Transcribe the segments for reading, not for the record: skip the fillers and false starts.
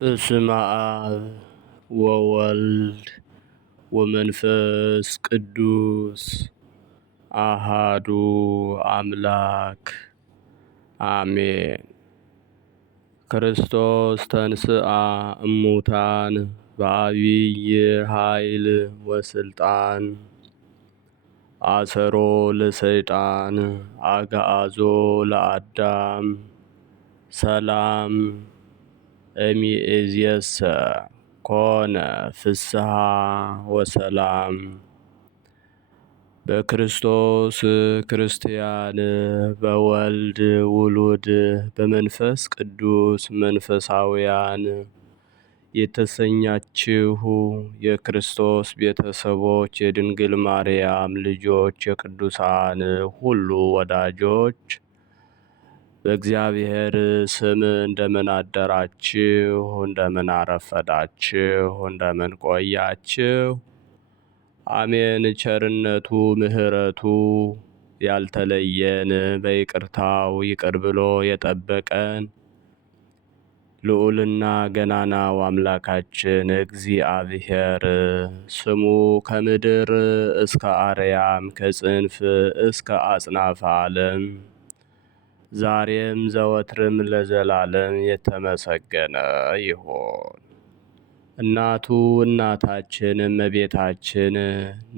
በስመ አብ ወወልድ ወመንፈስ ቅዱስ አሃዱ አምላክ አሜን። ክርስቶስ ተንሥአ እሙታን በዐቢይ ኃይል ወሥልጣን አሰሮ ለሰይጣን አግዓዞ ለአዳም ሰላም እምይእዜሰ ኮነ ፍስሐ ወሰላም። በክርስቶስ ክርስቲያን በወልድ ውሉድ በመንፈስ ቅዱስ መንፈሳውያን የተሰኛችሁ የክርስቶስ ቤተሰቦች የድንግል ማርያም ልጆች የቅዱሳን ሁሉ ወዳጆች በእግዚአብሔር ስም እንደምን አደራችሁ? እንደምን አረፈዳችሁ? እንደምን ቆያችሁ? አሜን። ቸርነቱ ምሕረቱ ያልተለየን በይቅርታው ይቅር ብሎ የጠበቀን ልዑልና ገናናው አምላካችን እግዚአብሔር ስሙ ከምድር እስከ አርያም ከጽንፍ እስከ አጽናፈ ዓለም ዛሬም ዘወትርም ለዘላለም የተመሰገነ ይሁን። እናቱ እናታችን እመቤታችን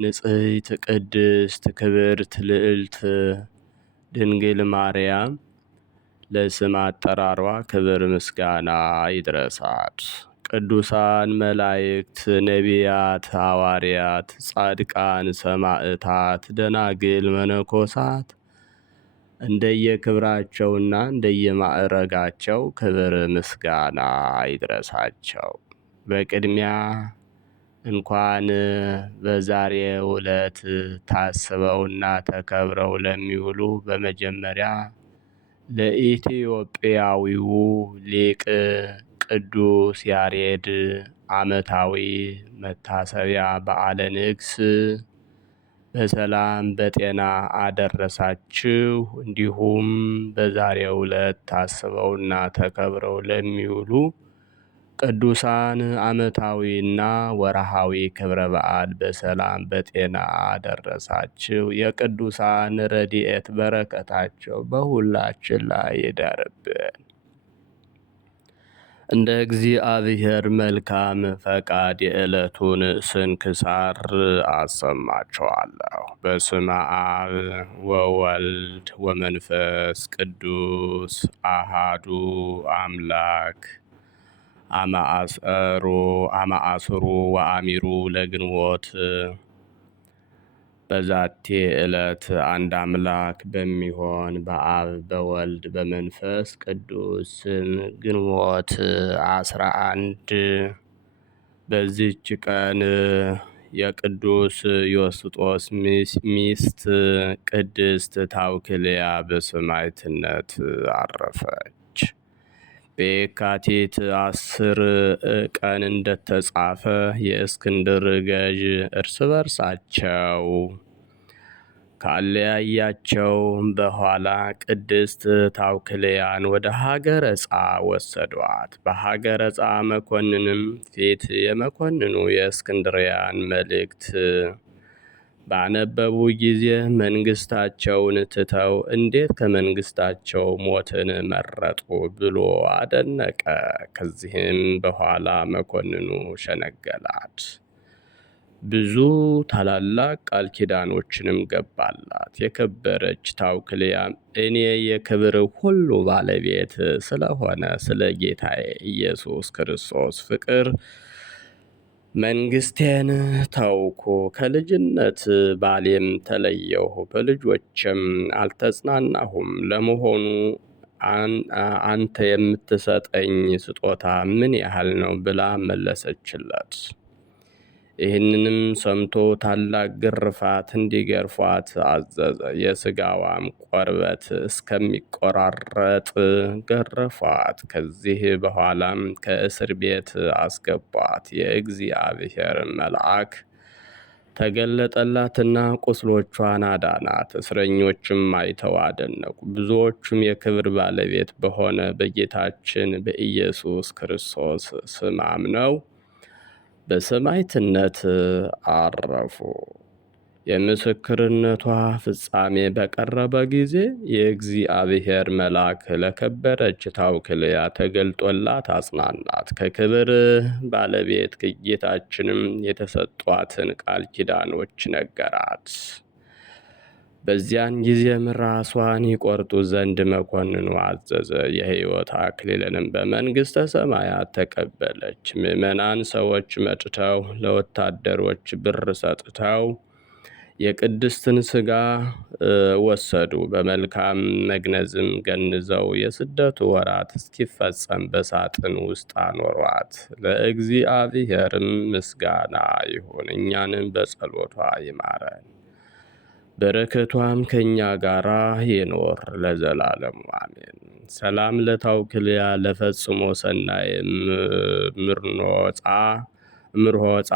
ንጽሕት ቅድስት ክብርት ልዕልት ድንግል ማርያም ለስም አጠራሯ ክብር ምስጋና ይድረሳት። ቅዱሳን መላእክት፣ ነቢያት፣ ሐዋርያት፣ ጻድቃን፣ ሰማዕታት፣ ደናግል፣ መነኮሳት እንደየክብራቸውና እንደየማዕረጋቸው ክብር ምስጋና ይድረሳቸው። በቅድሚያ እንኳን በዛሬው ዕለት ታስበውና ተከብረው ለሚውሉ በመጀመሪያ ለኢትዮጵያዊው ሊቅ ቅዱስ ያሬድ ዓመታዊ መታሰቢያ በዓለ ንግስ በሰላም በጤና አደረሳችሁ። እንዲሁም በዛሬው ዕለት ታስበውና ተከብረው ለሚውሉ ቅዱሳን ዓመታዊና ወርሃዊ ክብረ በዓል በሰላም በጤና አደረሳችሁ። የቅዱሳን ረድኤት በረከታቸው በሁላችን ላይ ይደርብን። እንደ እግዚአብሔር መልካም ፈቃድ የዕለቱን ስንክሳር አሰማችኋለሁ። በስመ አብ ወወልድ ወመንፈስ ቅዱስ አሃዱ አምላክ አመአስሩ ወአሚሩ ለግንቦት በዛቴ ዕለት አንድ አምላክ በሚሆን በአብ በወልድ በመንፈስ ቅዱስ ስም ግንቦት 11 በዚች ቀን የቅዱስ ዮስጦስ ሚስት ቅድስት ታውክልያ በሰማዕትነት አረፈች። በየካቲት 10 ቀን እንደተጻፈ የእስክንድር ገዥ እርስ በርሳቸው ካለያያቸው በኋላ ቅድስት ታውክልያን ወደ ሀገረ ጻ ወሰዷት። በሀገረ ጻ መኮንንም ፊት የመኮንኑ የእስክንድርያን መልእክት ባነበቡ ጊዜ መንግስታቸውን ትተው እንዴት ከመንግስታቸው ሞትን መረጡ ብሎ አደነቀ። ከዚህም በኋላ መኮንኑ ሸነገላት። ብዙ ታላላቅ ቃል ኪዳኖችንም ገባላት። የከበረች ታውክልያም እኔ የክብር ሁሉ ባለቤት ስለሆነ ስለ ጌታዬ ኢየሱስ ክርስቶስ ፍቅር መንግስቴን ተውኩ፣ ከልጅነት ባሌም ተለየሁ፣ በልጆችም አልተጽናናሁም። ለመሆኑ አንተ የምትሰጠኝ ስጦታ ምን ያህል ነው ብላ መለሰችለት። ይህንንም ሰምቶ ታላቅ ግርፋት እንዲገርፏት አዘዘ። የሥጋዋም ቆርበት እስከሚቆራረጥ ገረፏት። ከዚህ በኋላም ከእስር ቤት አስገቧት። የእግዚአብሔር መልአክ ተገለጠላትና ቁስሎቿን አዳናት። እስረኞችም አይተው አደነቁ። ብዙዎቹም የክብር ባለቤት በሆነ በጌታችን በኢየሱስ ክርስቶስ ስም አምነው በሰማዕትነት አረፉ። የምስክርነቷ ፍጻሜ በቀረበ ጊዜ የእግዚአብሔር መልአክ ለከበረች ታውክልያ ተገልጦላት አጽናናት። ከክብር ባለቤት ከጌታችንም የተሰጧትን ቃል ኪዳኖች ነገራት። በዚያን ጊዜም ራሷን ይቆርጡ ዘንድ መኮንኑ አዘዘ። የሕይወት አክሊልንም በመንግሥተ ሰማያት ተቀበለች። ምዕመናን ሰዎች መጥተው ለወታደሮች ብር ሰጥተው የቅድስትን ሥጋ ወሰዱ። በመልካም መግነዝም ገንዘው የስደቱ ወራት እስኪፈጸም በሳጥን ውስጥ አኖሯት። ለእግዚአብሔርም ምስጋና ይሁን፣ እኛንም በጸሎቷ ይማረን፣ በረከቷም ከእኛ ጋር ይኖር ለዘላለሙ አሜን። ሰላም ለታውክልያ ለፈጽሞ ሰናይ ምርሆፃ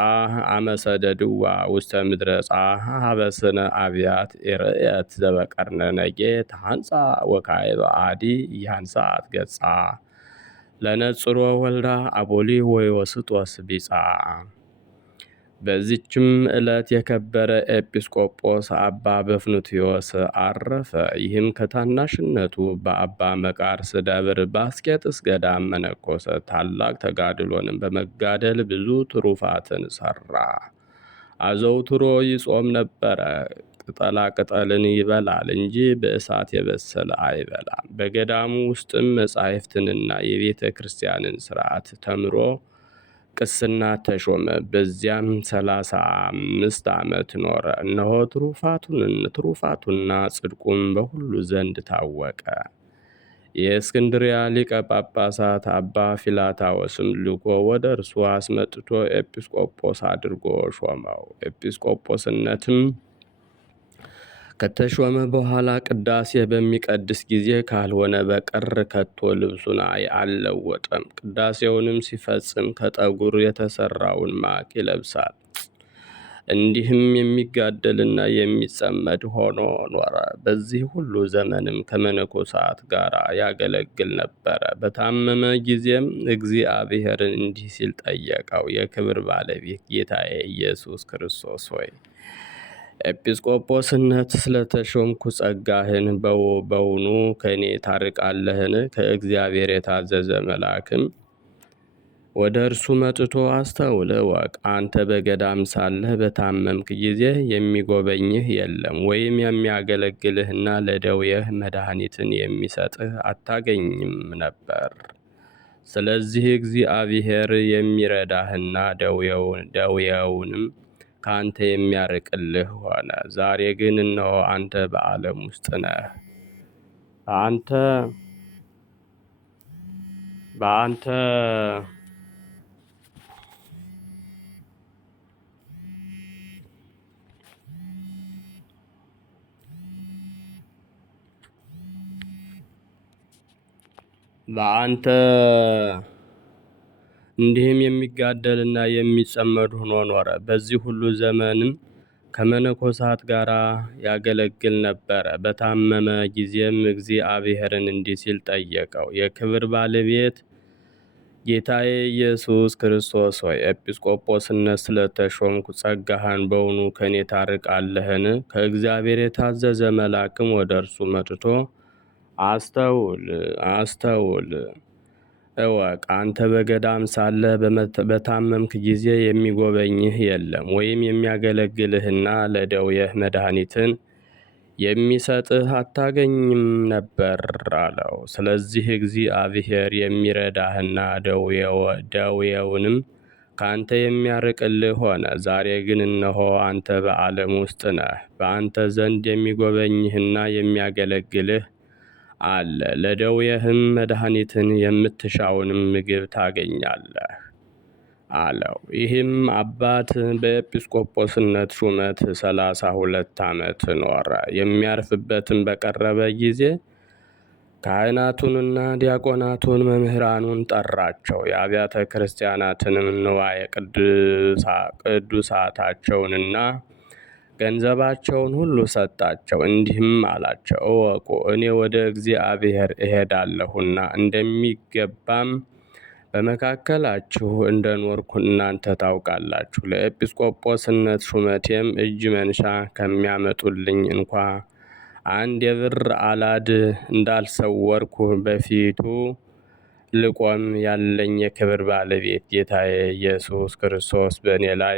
አመሰደድዋ ውስተ ምድረፃ ሀበስነ አብያት ኤርየት ዘበቀርነ ነጌ ታንፃ ወካይበ አዲ ያንሳት ገጻ ለነጽሮ ወልዳ አቦሊ ወይ ወስጦስ ቢጻ። በዚችም ዕለት የከበረ ኤጲስቆጶስ አባ በፍኑትዮስ አረፈ። ይህም ከታናሽነቱ በአባ መቃርስ ደብር በአስቄጥስ ገዳም መነኮሰ። ታላቅ ተጋድሎንም በመጋደል ብዙ ትሩፋትን ሰራ። አዘውትሮ ይጾም ነበረ። ቅጠላ ቅጠልን ይበላል እንጂ በእሳት የበሰለ አይበላም። በገዳሙ ውስጥም መጻሕፍትንና የቤተ ክርስቲያንን ሥርዓት ተምሮ ቅስና ተሾመ። በዚያም 35 ዓመት ኖረ። እነሆ ትሩፋቱና ጽድቁም በሁሉ ዘንድ ታወቀ። የእስክንድርያ ሊቀ ጳጳሳት አባ ፊላታዎስም ልኮ ወደ እርሱ አስመጥቶ ኤጲስቆጶስ አድርጎ ሾመው። ኤጲስቆጶስነትም ከተሾመ በኋላ ቅዳሴ በሚቀድስ ጊዜ ካልሆነ በቀር ከቶ ልብሱን አልለወጠም። ቅዳሴውንም ሲፈጽም ከጠጉር የተሰራውን ማቅ ይለብሳል። እንዲህም የሚጋደልና የሚጸመድ ሆኖ ኖረ። በዚህ ሁሉ ዘመንም ከመነኮሳት ጋር ያገለግል ነበረ። በታመመ ጊዜም እግዚአብሔርን እንዲህ ሲል ጠየቀው። የክብር ባለቤት ጌታዬ ኢየሱስ ክርስቶስ ሆይ ኤጲስቆጶስነት ስለተሾምኩ ጸጋህን በውኑ ከእኔ ታርቃለህን? ከእግዚአብሔር የታዘዘ መልአክም ወደ እርሱ መጥቶ አስተውል እወቅ፣ አንተ በገዳም ሳለህ በታመምክ ጊዜ የሚጎበኝህ የለም፣ ወይም የሚያገለግልህና ለደዌህ መድኃኒትን የሚሰጥህ አታገኝም ነበር። ስለዚህ እግዚአብሔር የሚረዳህና ደዌውንም ከአንተ የሚያርቅልህ ሆነ። ዛሬ ግን እነሆ አንተ በዓለም ውስጥ ነህ። እንዲህም የሚጋደልና የሚጸመድ ሆኖ ኖረ። በዚህ ሁሉ ዘመንም ከመነኮሳት ጋር ያገለግል ነበረ። በታመመ ጊዜም እግዚአብሔርን እንዲህ ሲል ጠየቀው። የክብር ባለቤት ጌታዬ ኢየሱስ ክርስቶስ ሆይ ኤጲስቆጶስነት ስለተሾምኩ ጸጋህን በውኑ ከእኔ ታርቃለህን? ከእግዚአብሔር የታዘዘ መልአክም ወደ እርሱ መጥቶ አስተውል እወቅ፣ አንተ በገዳም ሳለህ በታመምክ ጊዜ የሚጎበኝህ የለም፣ ወይም የሚያገለግልህና ለደዌህ መድኃኒትን የሚሰጥህ አታገኝም ነበር አለው። ስለዚህ እግዚአብሔር የሚረዳህና ደዌውንም ከአንተ የሚያርቅልህ ሆነ። ዛሬ ግን እነሆ አንተ በዓለም ውስጥ ነህ። በአንተ ዘንድ የሚጎበኝህና የሚያገለግልህ አለ። ለደዌህም መድኃኒትን የምትሻውንም ምግብ ታገኛለህ አለው። ይህም አባት በኤጲስቆጶስነት ሹመት 32 ዓመት ኖረ። የሚያርፍበትን በቀረበ ጊዜ ካህናቱንና ዲያቆናቱን መምህራኑን ጠራቸው። የአብያተ ክርስቲያናትንም ንዋየ ቅዱሳታቸውንና ገንዘባቸውን ሁሉ ሰጣቸው። እንዲህም አላቸው፣ እወቁ እኔ ወደ እግዚአብሔር እሄዳለሁና እንደሚገባም በመካከላችሁ እንደኖርኩ እናንተ ታውቃላችሁ። ለኤጲስቆጶስነት ሹመቴም እጅ መንሻ ከሚያመጡልኝ እንኳ አንድ የብር አላድ እንዳልሰወርኩ በፊቱ ልቆም ያለኝ የክብር ባለቤት ጌታዬ ኢየሱስ ክርስቶስ በእኔ ላይ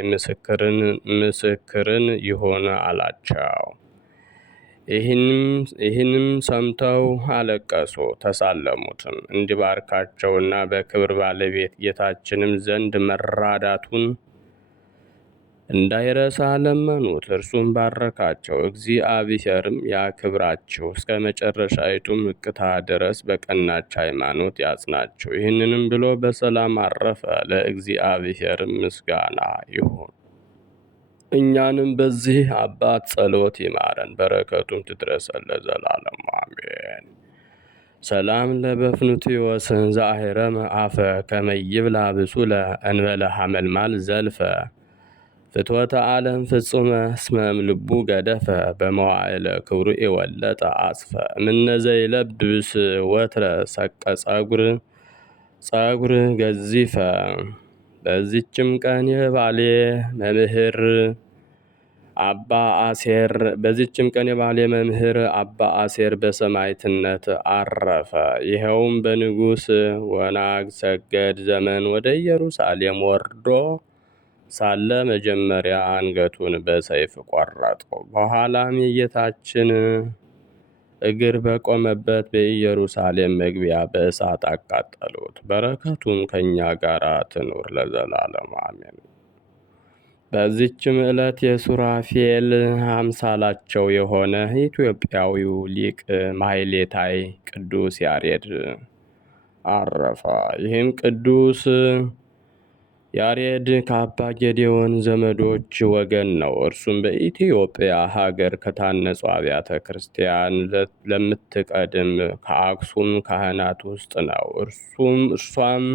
ምስክርን ይሁን አላቸው። ይህንም ሰምተው አለቀሱ፣ ተሳለሙትም። እንዲባርካቸውና በክብር ባለቤት ጌታችንም ዘንድ መራዳቱን እንዳይረሳ ለመኑት። እርሱም ባረካቸው። እግዚአብሔርም ያክብራችሁ፣ እስከ መጨረሻይቱም እቅታ ድረስ በቀናች ሃይማኖት ያጽናችሁ። ይህንንም ብሎ በሰላም አረፈ። ለእግዚአብሔርም ምስጋና ይሁን። እኛንም በዚህ አባት ጸሎት ይማረን፣ በረከቱም ትድረሰን ለዘላለሙ አሜን። ሰላም ለበፍኑትዮስ ዘአሕረመ አፈ ከመይብላ ብሱለ እንበለ ሐመልማል ዘልፈ ፍትወተ ዓለም ፍጹመ እስመም ልቡ ገደፈ በመዋዕለ ክብሩ የወለጠ አጽፈ እምነዘ ይለብስ ወትረ ሰቀ ጸጉር ገዚፈ። በዚችም ቀን የባሌ መምህር አባ አሴር በሰማዕትነት አረፈ። ይኸውም በንጉሥ ወናግ ሰገድ ዘመን ወደ ኢየሩሳሌም ወርዶ ሳለ መጀመሪያ አንገቱን በሰይፍ ቆረጠው። በኋላም የጌታችን እግር በቆመበት በኢየሩሳሌም መግቢያ በእሳት አቃጠሉት። በረከቱም ከእኛ ጋር ትኑር ለዘላለሙ አሜን። በዚችም ዕለት የሱራፌል አምሳላቸው የሆነ ኢትዮጵያዊው ሊቅ ማሕሌታይ ቅዱስ ያሬድ አረፈ። ይህም ቅዱስ ያሬድ ከአባ ጌዴዎን ዘመዶች ወገን ነው። እርሱም በኢትዮጵያ ሀገር ከታነጹ አብያተ ክርስቲያን ለምትቀድም ከአክሱም ካህናት ውስጥ ነው። እርሷም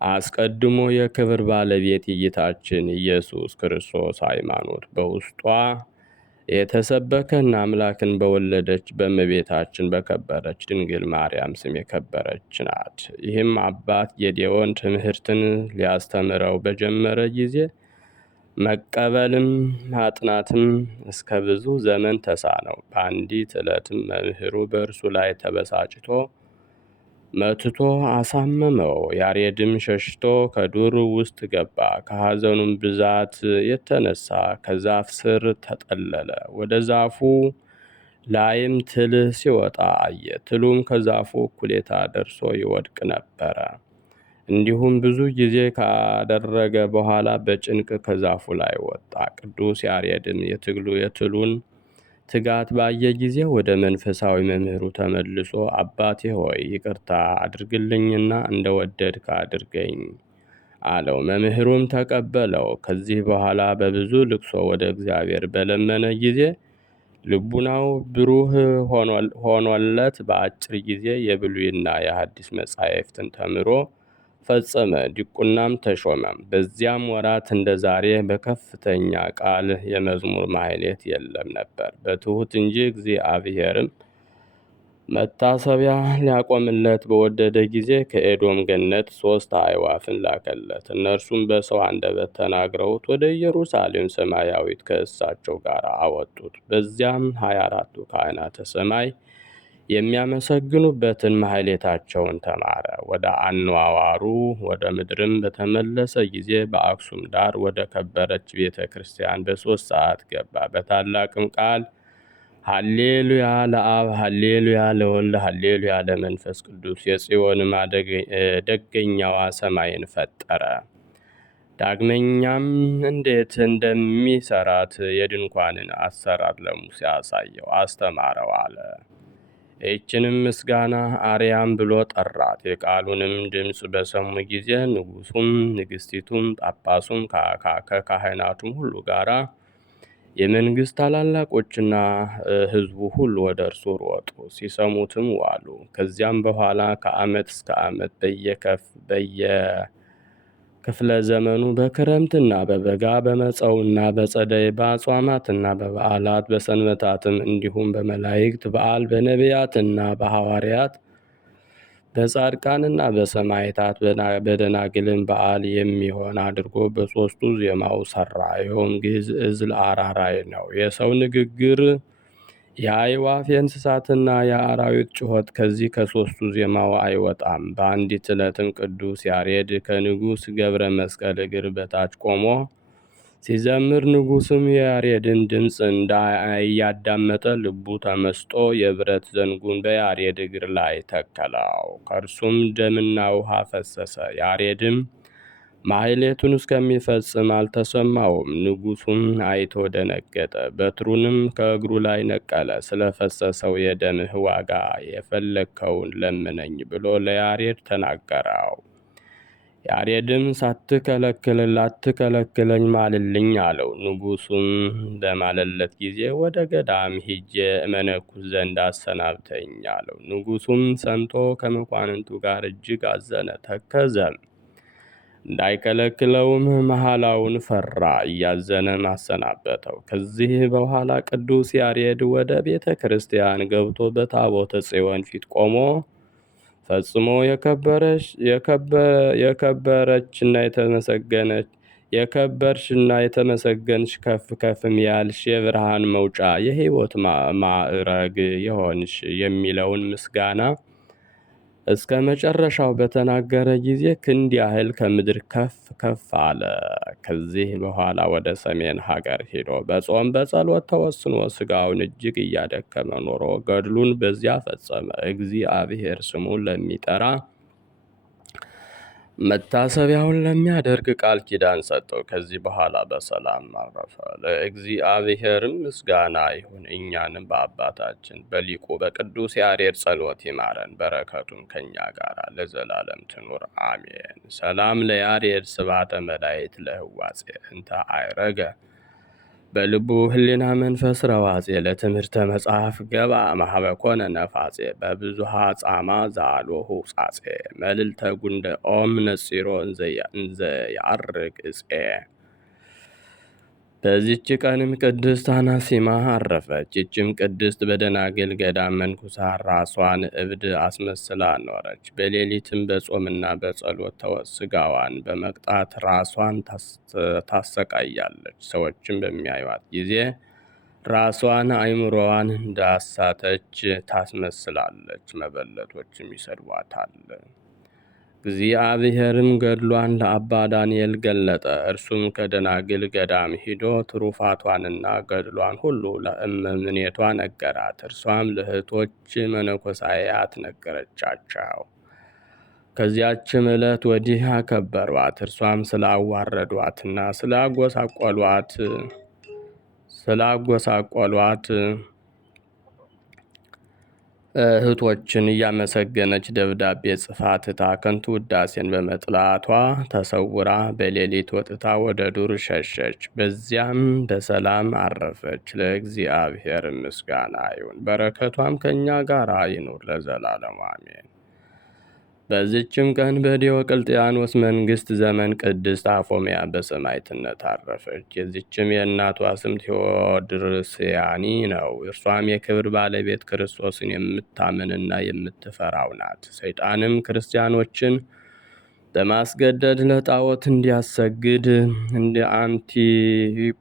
አስቀድሞ የክብር ባለቤት የጌታችን ኢየሱስ ክርስቶስ ሃይማኖት በውስጧ የተሰበከና አምላክን በወለደች በእመቤታችን በከበረች ድንግል ማርያም ስም የከበረች ናት። ይህም አባት ጌዴዎን ትምህርትን ሊያስተምረው በጀመረ ጊዜ መቀበልም ማጥናትም እስከ ብዙ ዘመን ተሳነው። በአንዲት ዕለትም መምህሩ በእርሱ ላይ ተበሳጭቶ መትቶ አሳመመው። ያሬድም ሸሽቶ ከዱር ውስጥ ገባ። ከሐዘኑም ብዛት የተነሳ ከዛፍ ስር ተጠለለ። ወደ ዛፉ ላይም ትል ሲወጣ አየ። ትሉም ከዛፉ እኩሌታ ደርሶ ይወድቅ ነበረ። እንዲሁም ብዙ ጊዜ ካደረገ በኋላ በጭንቅ ከዛፉ ላይ ወጣ። ቅዱስ ያሬድም የትሉን ትጋት ባየ ጊዜ ወደ መንፈሳዊ መምህሩ ተመልሶ አባቴ ሆይ ይቅርታ አድርግልኝና እንደወደድክ አድርገኝ አለው። መምህሩም ተቀበለው። ከዚህ በኋላ በብዙ ልቅሶ ወደ እግዚአብሔር በለመነ ጊዜ ልቡናው ብሩህ ሆኖለት በአጭር ጊዜ የብሉይና የሐዲስ መጻሕፍትን ተምሮ ፈጸመ። ዲቁናም ተሾመ። በዚያም ወራት እንደ ዛሬ በከፍተኛ ቃል የመዝሙር ማሕሌት የለም ነበር። በትሑት እንጂ እግዚአብሔርም መታሰቢያ ሊያቆምለት በወደደ ጊዜ ከኤዶም ገነት 3 አዕዋፍን ላከለት። እነርሱም በሰው አንደበት ተናግረውት ወደ ኢየሩሳሌም ሰማያዊት ከእሳቸው ጋር አወጡት። በዚያም 24ቱ ካህናተ ሰማይ የሚያመሰግኑበትን ማሕሌታቸውን ተማረ። ወደ አኗዋሩ ወደ ምድርም በተመለሰ ጊዜ በአክሱም ዳር ወደ ከበረች ቤተ ክርስቲያን በ3 ሰዓት ገባ። በታላቅም ቃል ሃሌሉያ ለአብ፣ ሃሌሉያ ለወልድ፣ ሃሌሉያ ለመንፈስ ቅዱስ የጽዮንም ደገኛዋ ሰማይን ፈጠረ። ዳግመኛም እንዴት እንደሚሰራት የድንኳንን አሰራር ለሙሴ አሳየው፣ አስተማረው አለ። ይህችንም ምስጋና አርያም ብሎ ጠራት። የቃሉንም ድምፅ በሰሙ ጊዜ ንጉሡም፣ ንግሥቲቱም፣ ጳጳሱም ከካህናቱም ሁሉ ጋራ የመንግሥት ታላላቆችና ሕዝቡ ሁሉ ወደ እርሱ ሮጡ፣ ሲሰሙትም ዋሉ። ከዚያም በኋላ ከዓመት እስከ ዓመት በየክፍለ ዘመኑ በክረምትና በበጋ በመጸውና በጸደይ በአጽዋማትና በበዓላት በሰንበታትም እንዲሁም በመላእክት በዓል በነቢያትና በሐዋርያት በጻድቃንና በሰማዕታት በደናግልም በዓል የሚሆን አድርጎ በሦስቱ ዜማው ሠራ። ይኸውም ግዕዝ፣ ዕዝል፣ አራራይ ነው። የሰው ንግግር፣ የአዕዋፍ የእንስሳትና የአራዊት ጩኸት ከዚህ ከሦስቱ ዜማው አይወጣም። በአንዲት ዕለትም ቅዱስ ያሬድ ከንጉሥ ገብረ መስቀል እግር በታች ቆሞ ሲዘምር ንጉሥም የያሬድን ድምፅ እያዳመጠ ልቡ ተመስጦ የብረት ዘንጉን በያሬድ እግር ላይ ተከለው። ከእርሱም ደምና ውሃ ፈሰሰ። ያሬድም ማሕሌቱን እስከሚፈጽም አልተሰማውም። ንጉሡም አይቶ ደነገጠ። በትሩንም ከእግሩ ላይ ነቀለ። ስለፈሰሰው የደምህ ዋጋ የፈለግከውን ለምነኝ ብሎ ለያሬድ ተናገረው። ያሬድም ላትከለክለኝ ማልልኝ አለው። ንጉሡም በማለለት ጊዜ ወደ ገዳም ሂጄ እመነኩስ ዘንድ አሰናብተኝ አለው። ንጉሡም ሰምቶ ከመኳንንቱ ጋር እጅግ አዘነ፣ ተከዘም። እንዳይከለክለውም መሐላውን ፈራ፣ እያዘነም አሰናበተው። ከዚህ በኋላ ቅዱስ ያሬድ ወደ ቤተ ክርስቲያን ገብቶ በታቦተ ጽዮን ፊት ቆሞ ፈጽሞ የከበርሽና የተመሰገንሽ ከፍ ከፍም ያልሽ የብርሃን መውጫ የሕይወት ማዕረግ የሆንሽ የሚለውን ምስጋና እስከ መጨረሻው በተናገረ ጊዜ ክንድ ያህል ከምድር ከፍ ከፍ አለ። ከዚህ በኋላ ወደ ሰሜን ሀገር ሄዶ በጾም በጸሎት ተወስኖ ሥጋውን እጅግ እያደከመ ኖሮ ገድሉን በዚያ ፈጸመ። እግዚአብሔር ስሙን ለሚጠራ መታሰቢያውን ለሚያደርግ ቃል ኪዳን ሰጠው። ከዚህ በኋላ በሰላም አረፈ። ለእግዚአብሔርም ምስጋና ይሁን፣ እኛንም በአባታችን በሊቁ በቅዱስ ያሬድ ጸሎት ይማረን፣ በረከቱም ከእኛ ጋር ለዘላለም ትኑር አሜን። ሰላም ለያሬድ ስብሐተ መላእክት ለህዋጼ እንተ አይረገ በልቡ ህሊና መንፈስ ረዋጼ ለትምህርተ መጽሐፍ ገባ ማህበኮነ ነፋጼ በብዙሃ ጻማ ዛሎሁ ጻጼ መልልተ ጉንደ ኦም ነጺሮ እንዘ ያርግ እጼ። በዚች ቀንም ቅድስት አናሲማ አረፈች። ይህችም ቅድስት በደናግል ገዳም መንኩሳ ራሷን እብድ አስመስላ ኖረች። በሌሊትም በጾምና በጸሎት ሥጋዋን በመቅጣት ራሷን ታሰቃያለች። ሰዎችም በሚያዩት ጊዜ ራሷን አእምሮዋን እንዳሳተች ታስመስላለች። መበለቶችም ይሰድቧታል። እግዚአብሔርም ገድሏን ለአባ ዳንኤል ገለጠ። እርሱም ከደናግል ገዳም ሂዶ ትሩፋቷንና ገድሏን ሁሉ ለእመምኔቷ ነገራት። እርሷም ለእህቶች መነኮሳያት ነገረቻቸው። ከዚያችም ዕለት ወዲህ አከበሯት። እርሷም ስላዋረዷትና ስላጎሳቆሏት እህቶችን እያመሰገነች ደብዳቤ ጽፋ ትታ ከንቱ ውዳሴን በመጥላቷ ተሰውራ በሌሊት ወጥታ ወደ ዱር ሸሸች። በዚያም በሰላም አረፈች። ለእግዚአብሔር ምስጋና ይሁን፣ በረከቷም ከእኛ ጋር ይኑር ለዘላለሙ አሜን። በዚችም ቀን በዲዮቅልጥያኖስ መንግሥት ዘመን ቅድስት አፎምያ በሰማዕትነት አረፈች። የዚችም የእናቷ ስም ቴዎድርስያኒ ነው። እርሷም የክብር ባለቤት ክርስቶስን የምታምንና የምትፈራው ናት። ሰይጣንም ክርስቲያኖችን በማስገደድ ለጣዖት እንዲያሰግድ እንደ አንቲጳጦስን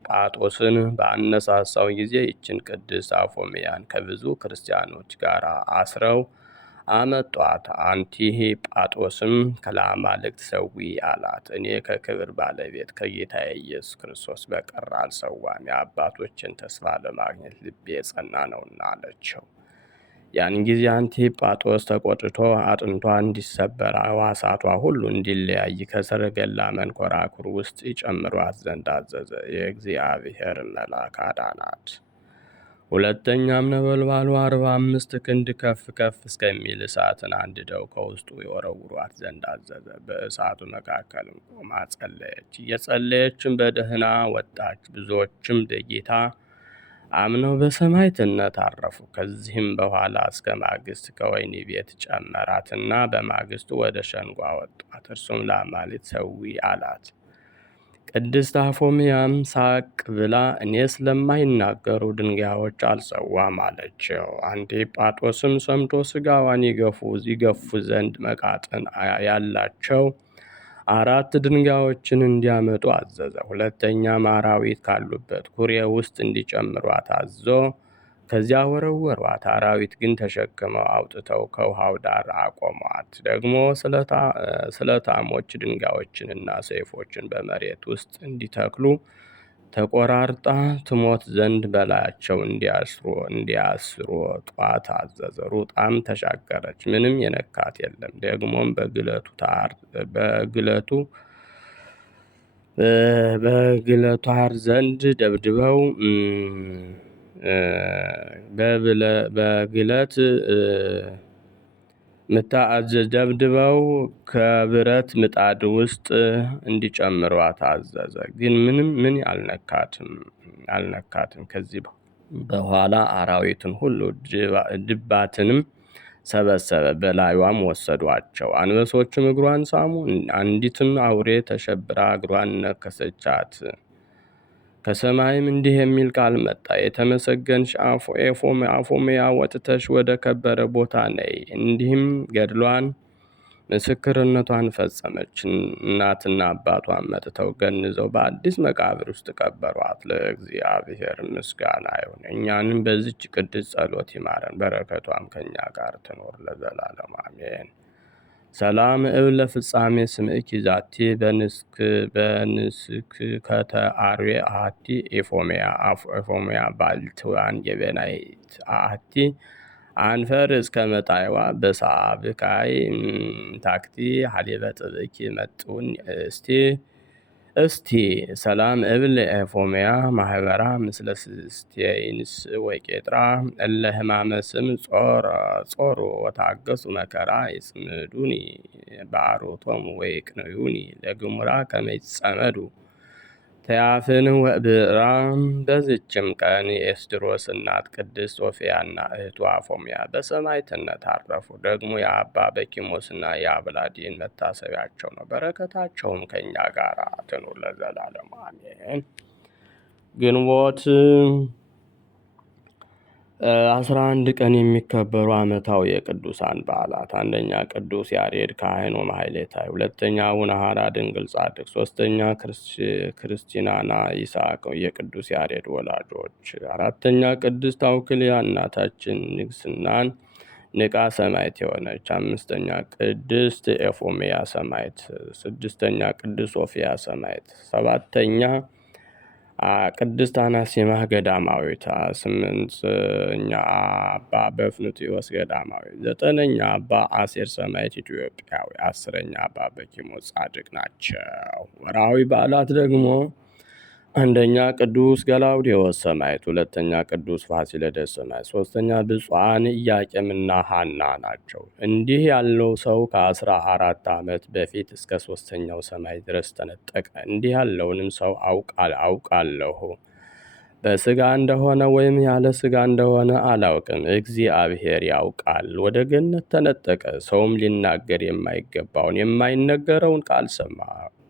በአነሳሳው ጊዜ ይችን ቅድስት አፎምያን ከብዙ ክርስቲያኖች ጋር አስረው አመጧት። አንቲጳጦስም ለአማልክት ሰዊ አላት። እኔ ከክብር ባለቤት ከጌታዬ ኢየሱስ ክርስቶስ በቀር አልሰዋም፣ የአባቶችን ተስፋ ለማግኘት ልቤ የጸና ነውና አለችው። ያን ጊዜ አንቲጳጦስ ተቆጥቶ አጥንቷ እንዲሰበር ሕዋሳቷ ሁሉ እንዲለያይ ከሰረገላ መንኮራኩር ውስጥ ይጨምሯት ዘንድ አዘዘ። የእግዚአብሔር መልአክ አዳናት። ሁለተኛም ነበልባሉ 45 ክንድ ከፍ ከፍ እስከሚል እሳትን አንድደው ከውስጡ የወረውሯት ዘንድ አዘዘ። በእሳቱ መካከልም ቆማ ጸለየች። እየጸለየችም በደህና ወጣች። ብዙዎችም በጌታ አምነው በሰማዕትነት አረፉ። ከዚህም በኋላ እስከ ማግስት ከወህኒ ቤት ጨመራትና በማግስቱ ወደ ሸንጎ አወጧት። እርሱም ለአማልክት ሰዊ አላት። ቅድስት አፎምያም ሳቅ ብላ እኔ ስለማይናገሩ ድንጋዮች አልሰዋም አለችው። አንቲጳጦስም ሰምቶ ሥጋዋን ይገፉ ዘንድ መቃጥን ያላቸው 4 ድንጋዮችን እንዲያመጡ አዘዘ። ሁለተኛም አራዊት ካሉበት ኩሬ ውስጥ እንዲጨምሯት አዞ ከዚያ ወረወሯት። አራዊት ግን ተሸክመው አውጥተው ከውሃው ዳር አቆሟት። ደግሞ ስለታሞች ድንጋዮችንና ሰይፎችን በመሬት ውስጥ እንዲተክሉ ተቆራርጣ ትሞት ዘንድ በላያቸው እንዲያስሮጧት አዘዘ። ሩጣም ተሻገረች፣ ምንም የነካት የለም። ደግሞም በግለቱ ዘንድ ደብድበው በግለት ደብድበው ከብረት ምጣድ ውስጥ እንዲጨምሯት አዘዘ። ግን ምን አልነካትም። ከዚህ በኋላ አራዊትን ሁሉ ድባትንም ሰበሰበ፣ በላዩም ወሰዷቸው። አንበሶችም እግሯን ሳሙ። አንዲትም አውሬ ተሸብራ እግሯን ነከሰቻት። ከሰማይም እንዲህ የሚል ቃል መጣ። የተመሰገንሽ አፎምያ ወጥተሽ ወደ ከበረ ቦታ ነይ። እንዲህም ገድሏን ምስክርነቷን ፈጸመች። እናትና አባቷን መጥተው ገንዘው በአዲስ መቃብር ውስጥ ቀበሯት። ለእግዚአብሔር ምስጋና ይሁን፣ እኛንም በዚች ቅድስት ጸሎት ይማረን፣ በረከቷም ከእኛ ጋር ትኖር ለዘላለም አሜን። ሰላም እብል ለፍጻሜ ስምዕኪ ዛቲ በንስክ ከተአርዌ አሐቲ ኤፎምያ ባልትዋን የበናይት አሐቲ አንፈር እስከ መጣይዋ በሳብካይ ታክቲ ሀሊበ ጥብቂ መጡን እስቲ ሰላም እብል ኤፎምያ ማህበራ ምስለ ስስቴይንስ ወቄጥራ እለ ህማመ ስም ጾሩ ወታገሱ መከራ ይጽምዱኒ በአሮቶሙ ወይቅነዩኒ ለግሙራ ከመይጸመዱ ተያፍን ወብራ። በዝችም ቀን የኤስድሮስ እናት ቅድስት ሶፊያና እህቱ አፎምያ በሰማዕትነት አረፉ። ደግሞ የአባ በኪሞስና የአብላዲን መታሰቢያቸው ነው። በረከታቸውም ከእኛ ጋር ትኑር ለዘላለም አሜን። ግንቦት 11 ቀን የሚከበሩ ዓመታዊ የቅዱሳን በዓላት፦ አንደኛ ቅዱስ ያሬድ ካህን ወማሕሌታይ፣ ሁለተኛ አቡነ ሐራ ድንግል ጻድቅ፣ ሶስተኛ ክርስቲናና ይስሐቅ የቅዱስ ያሬድ ወላጆች፣ አራተኛ ቅድስት አውክልያ እናታችን ንግስናን ንቃ ሰማዕት የሆነች፣ አምስተኛ ቅድስት ኤፎምያ ሰማዕት፣ ስድስተኛ ቅድስት ሶፊያ ሰማዕት፣ ሰባተኛ ቅድስት አናሲማ ገዳማዊት፣ ስምንተኛ አባ በፍኑትዮስ ገዳማዊ፣ ዘጠነኛ አባ አሴር ሰማዕት ኢትዮጵያዊ፣ 10ኛ አባ በኪሞስ ጻድቅ ናቸው። ወርኃዊ በዓላት ደግሞ አንደኛ ቅዱስ ገላውዴዎስ ሰማዕት፣ ሁለተኛ ቅዱስ ፋሲለደስ ሰማዕት፣ ሶስተኛ ብፁዓን ኢያቄምና ሐና ናቸው። እንዲህ ያለው ሰው ከ14 ዓመት በፊት እስከ 3ኛው ሰማይ ድረስ ተነጠቀ። እንዲህ ያለውንም ሰው አውቃለሁ፣ በሥጋ እንደሆነ ወይም ያለ ሥጋ እንደሆነ አላውቅም፣ እግዚአብሔር ያውቃል። ወደ ገነት ተነጠቀ። ሰውም ሊናገር የማይገባውን የማይነገረውን ቃል ሰማ።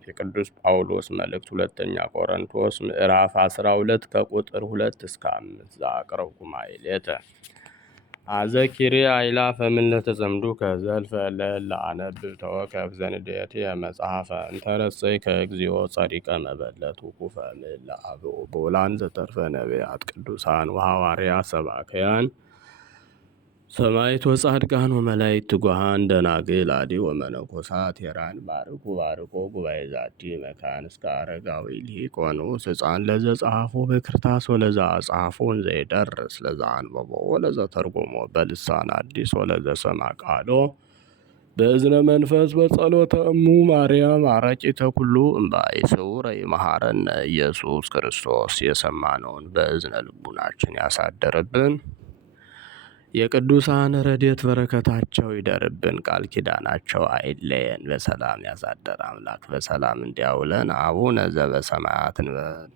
የቅዱስ ጳውሎስ መልእክት ሁለተኛ ቆሮንቶስ ምዕራፍ 12 ከቁጥር 2 እስከ 5 ዘአቅረብኩ ማሕሌተ አዘኪሬ አእላፈ እምኔተ ተጸምዱ ከዘልፈ ለአነብብ ተወከፍ ዘንዴቴ መጽሐፈ እንተረሰይ ከእግዚኦ ጸሪቀ መበለት ውኩፈ እምእለ አብኦ በወላን ዘተርፈ ነቢያት ቅዱሳን ወሐዋርያት ሰባክያን ሰማዕት ወጻድቃን ወመላእክት ትጉሃን ደናግል አዲ ወመነኮሳት ሄራን ባርኩ ጉባኤ ዛቲ መካን እስከ አረጋዊ ሊቅ ወንዑስ ሕፃን ለዘ ጸሐፎ በክርታስ ወለዘ አጽሐፎን ዘይደርስ ለዘ አንበቦ ወለዘ ተርጎሞ በልሳን አዲስ ወለዘ ሰማ ቃሎ በእዝነ መንፈስ በጸሎተ እሙ ማርያም አራቂተ ኩሉ እምባይ ስውረ ይመሐረነ ኢየሱስ ክርስቶስ። የሰማነውን በእዝነ ልቡናችን ያሳደረብን የቅዱሳን ረድኤት በረከታቸው ይደርብን፣ ቃል ኪዳናቸው አይለየን። በሰላም ያሳደረ አምላክ በሰላም እንዲያውለን። አቡነ ዘበሰማያት እንበል።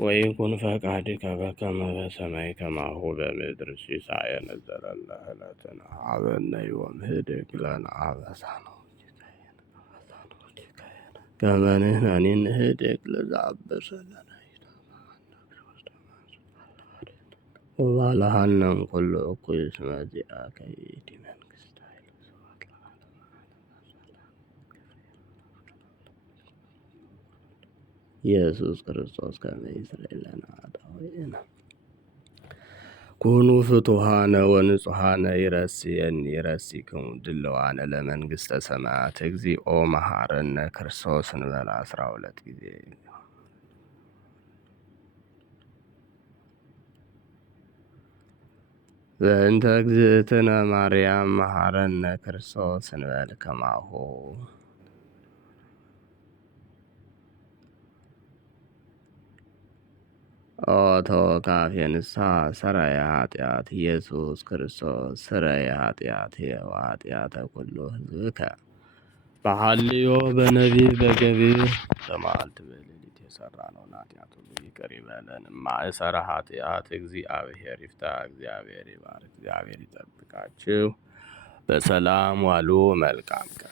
ወይኩን ፈቃድከ በከመ በሰማይ ከማሁ በምድር ሲሳየነ ዘለለ ዕለትነ ሀበነ ዮም ህድግ ለነ አበሳነ ከመ ንሕነኒ ንህድግ ለዘአበሰ ለነ ወባልሐነ እምኩሉ እኩይ እስመ ዚአከ ይእቲ መንግሥት ኃይል ወስብሐት ለዓለመ ዓለም። ኢየሱስ ክርስቶስ ከመ ይስረይ ለነ ኃጣውኢነ ኩኑ ፍቱሐነ ወንጹሐነ ይረሲክሙ ድልዋነ ለመንግሥተ ሰማያት እግዚኦ መሐረነ ክርስቶስ እንበል 12 ጊዜ። በእንተ እግዝእትነ ማርያም መሐረነ ክርስቶስ እንበል ከማሁ። ኦ ተወካፌ ንስሐ ሠራየ ኃጢአት ኢየሱስ ክርስቶስ ስረየ ኃጢአትየ ወኃጢአተ ኩሉ ሕዝብከ በሐልዮ በነቢብ በገቢር በመዓልት በሌሊት የሠራነውን ኃጢአት ሁሉ ይቅር ይበለን። ማእሰረ ኃጢአት እግዚአብሔር ይፍታ። እግዚአብሔር ይባርክ። እግዚአብሔር ይጠብቃችሁ። በሰላም ዋሉ። መልካም ቀን